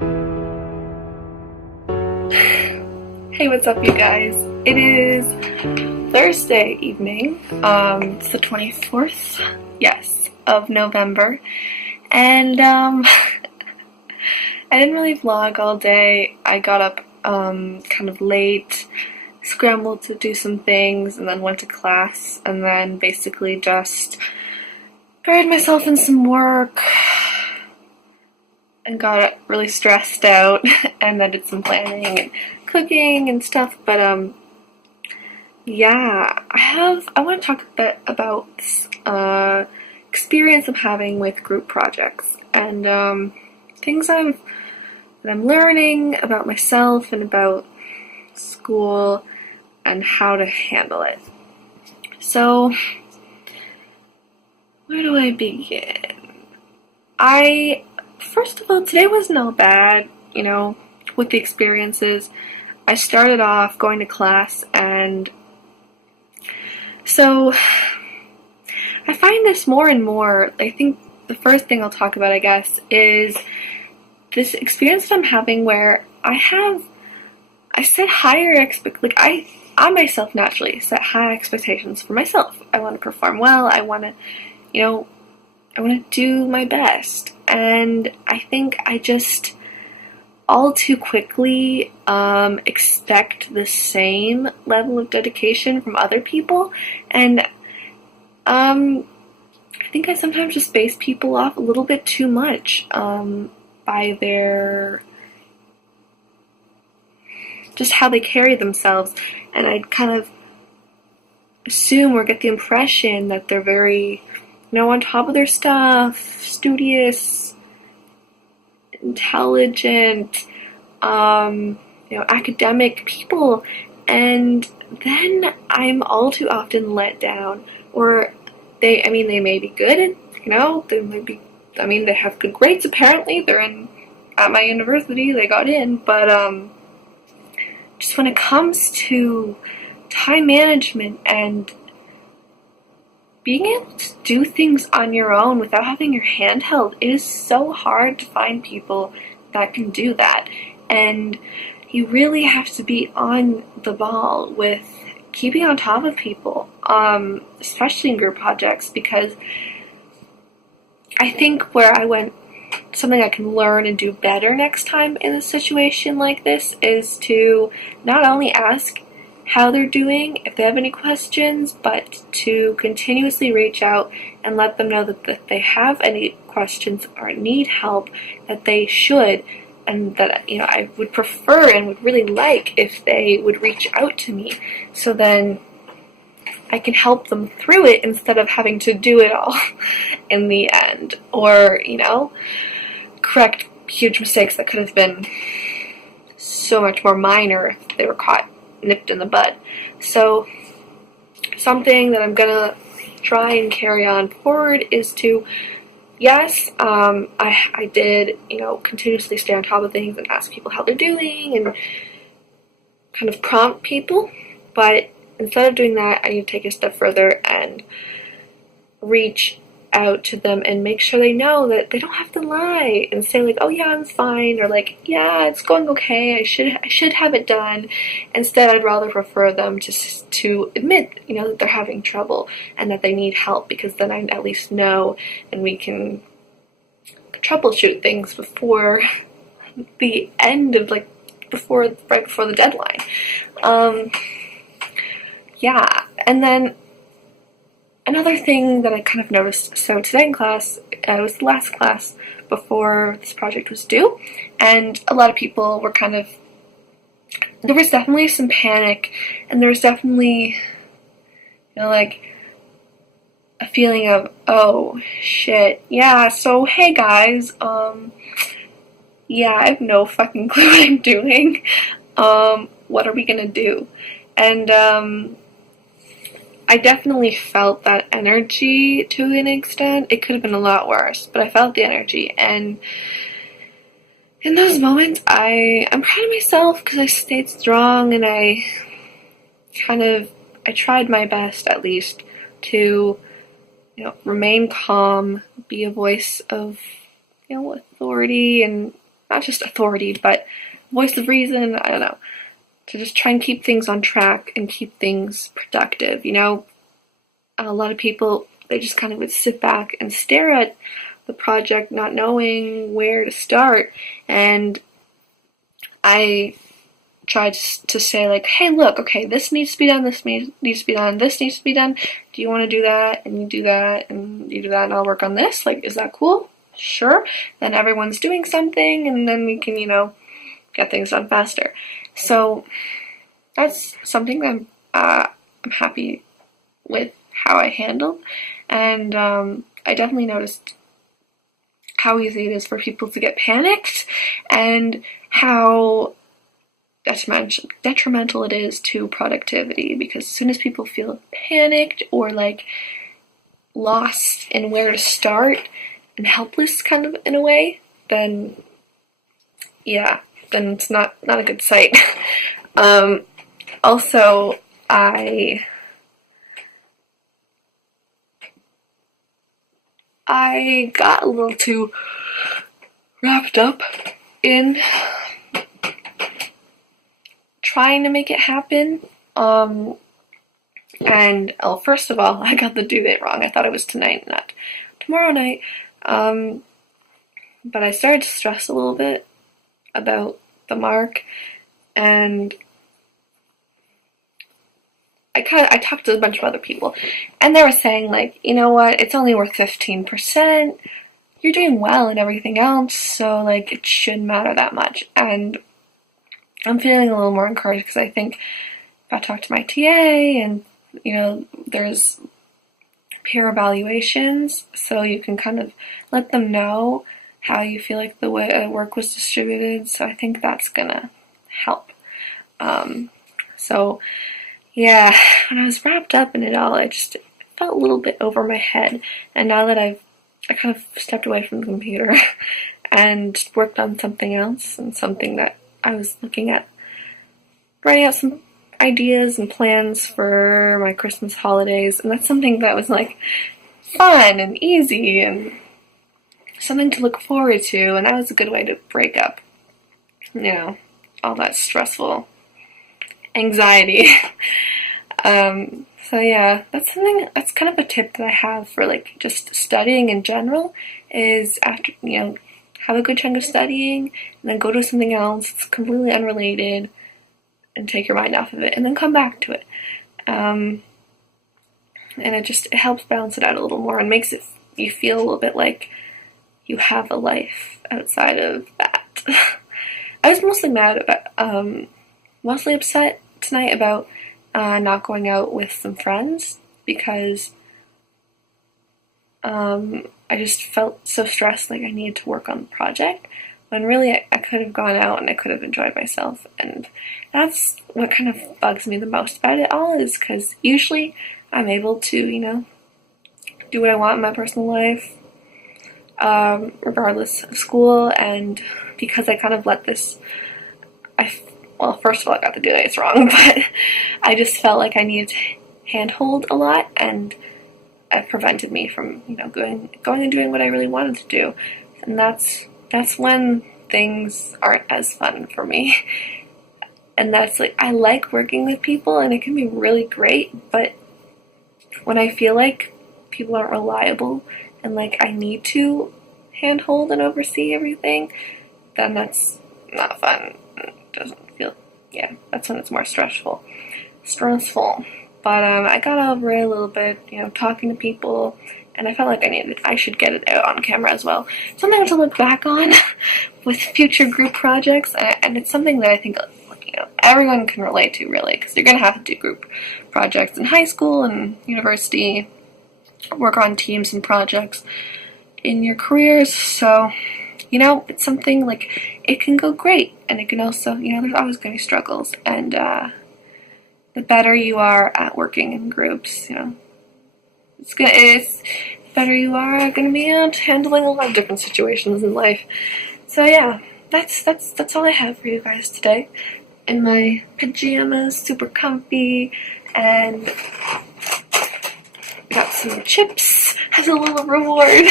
Hey, what's up, you guys? It is Thursday evening. It's the 24th, yes, of November, and I didn't really vlog all day. I got up kind of late, scrambled to do some things, and then went to class, and then basically just buried myself in some work and got really stressed out, and then did some planning and cooking and stuff. But yeah, I want to talk a bit about this experience I'm having with group projects and things that I'm learning about myself and about school and how to handle it. So, where do I begin? First of all, today wasn't all bad, with the experiences. I started off going to class, and so I find this more and more. I think the first thing I'll talk about, I guess, is this experience that I'm having where I set higher I myself naturally set high expectations for myself. I want to perform well. I want to, I want to do my best. And I think I just all too quickly expect the same level of dedication from other people. And I think I sometimes just base people off a little bit too much by their just how they carry themselves. And I kind of assume or get the impression that they're very, on top of their stuff, studious, intelligent, academic people, and then I'm all too often let down. Or they may be good, and they have good grades. Apparently, they're at my university. They got in, but just when it comes to time management and being able to do things on your own without having your hand held, it is so hard to find people that can do that. And you really have to be on the ball with keeping on top of people, especially in group projects, because I think something I can learn and do better next time in a situation like this is to not only ask how they're doing, if they have any questions, but to continuously reach out and let them know that if they have any questions or need help, that they should, and that I would prefer and would really like if they would reach out to me, so then I can help them through it instead of having to do it all in the end, or correct huge mistakes that could have been so much more minor if they were nipped in the bud. So something that I'm gonna try and carry on forward is to, yes, I did, continuously stay on top of things and ask people how they're doing and kind of prompt people, but instead of doing that, I need to take a step further and reach out to them and make sure they know that they don't have to lie and say like, oh yeah, I'm fine, or like, yeah, it's going okay, I should have it done. Instead, I'd rather prefer them to admit, that they're having trouble and that they need help, because then I at least know and we can troubleshoot things before the end of right before the deadline. Yeah, and then another thing that I kind of noticed, so today in class, it was the last class before this project was due, and a lot of people were there was definitely some panic, and there was definitely, a feeling of, oh, shit, yeah, so, hey guys, yeah, I have no fucking clue what I'm doing, what are we gonna do? And, I definitely felt that energy to an extent. It could have been a lot worse, but I felt the energy, and in those moments, I'm proud of myself because I stayed strong, and I tried my best, at least, to, remain calm, be a voice of, authority, and not just authority, but voice of reason, I don't know, to just try and keep things on track and keep things productive. You know, a lot of people, they just kind of would sit back and stare at the project not knowing where to start, and I tried to say, like, hey, look, okay, this needs to be done, this needs to be done, this needs to be done. Do you want to do that? And you do that, and you do that, and I'll work on this. Like, is that cool? Sure. Then everyone's doing something, and then we can, you know, get things done faster. So that's something that I'm happy with how I handled, and I definitely noticed how easy it is for people to get panicked, and how detrimental it is to productivity, because as soon as people feel panicked or like lost in where to start and helpless kind of in a way, then yeah, then it's not a good sight. Also, I got a little too wrapped up in trying to make it happen. And first of all, I got the due date wrong. I thought it was tonight, not tomorrow night. But I started to stress a little bit about the mark, and I talked to a bunch of other people, and they were saying, like, you know what, it's only worth 15%. You're doing well and everything else, so like it shouldn't matter that much. And I'm feeling a little more encouraged, because I think if I talk to my TA, and you know, there's peer evaluations, so you can kind of let them know how you feel like the way work was distributed. So I think that's gonna help. So yeah, when I was wrapped up in it all, it felt a little bit over my head. And now that I kind of stepped away from the computer and worked on something else, and something that I was looking at, writing out some ideas and plans for my Christmas holidays, and that's something that was like fun and easy and something to look forward to, and that was a good way to break up, you know, all that stressful anxiety. So yeah, that's kind of a tip that I have for like just studying in general, is after, you know, have a good chunk of studying, and then go to something else that's completely unrelated, and take your mind off of it, and then come back to it. And it helps balance it out a little more, and makes you feel a little bit like you have a life outside of that. I was mostly upset tonight about not going out with some friends, because I just felt so stressed, like I needed to work on the project, when really I could have gone out and I could have enjoyed myself. And that's what kind of bugs me the most about it all, is because usually I'm able to, you know, do what I want in my personal life, regardless of school. And because I kind of let this, well, first of all, I got the due dates wrong, but I just felt like I needed to handhold a lot, and it prevented me from, you know, going and doing what I really wanted to do. And that's when things aren't as fun for me. And that's like, I like working with people, and it can be really great, but when I feel like people aren't reliable, and like I need to handhold and oversee everything, then that's not fun. It doesn't feel, yeah, that's when it's more stressful. But I got over it a little bit, you know, talking to people, and I felt like I should get it out on camera as well. Something to look back on with future group projects, and it's something that I think, you know, everyone can relate to, really, because you're going to have to do group projects in high school and university, work on teams and projects in your careers. So, you know, it's something like, it can go great, and it can also, you know, there's always going to be struggles, and the better you are at working in groups, you know, it's better you are going to be handling a lot of different situations in life. So yeah, that's all I have for you guys today. In my pajamas, super comfy, and got some chips as a little reward.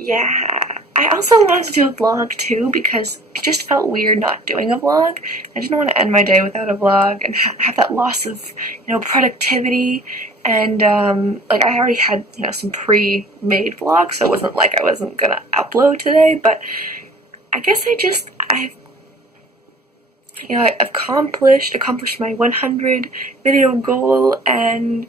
Yeah, I also wanted to do a vlog too because it just felt weird not doing a vlog. I didn't want to end my day without a vlog and have that loss of, productivity. And like I already had, some pre-made vlogs, so it wasn't like I wasn't gonna upload today. But I guess I've accomplished my 100 video goal, and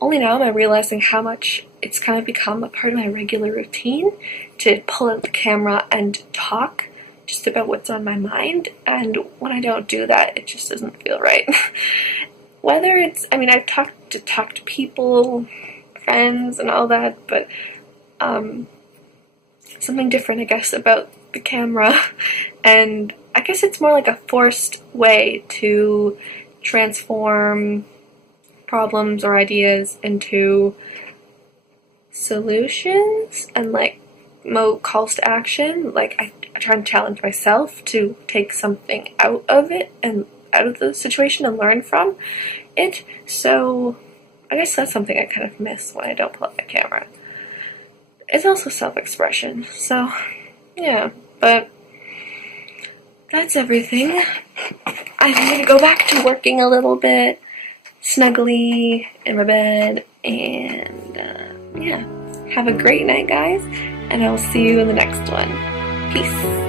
only now am I realizing how much it's kind of become a part of my regular routine to pull out the camera and talk just about what's on my mind. And when I don't do that, it just doesn't feel right. Whether it's, I've talked to people, friends and all that, but something different, I guess, about the camera. And I guess it's more like a forced way to transform problems or ideas into solutions and like calls to action. Like I try and challenge myself to take something out of it and out of the situation and learn from it. So I guess that's something I kind of miss when I don't pull out my camera. It's also self-expression. So yeah, but that's everything. I'm gonna go back to working a little bit, snuggly in my bed, and yeah, have a great night, guys, and I'll see you in the next one. Peace.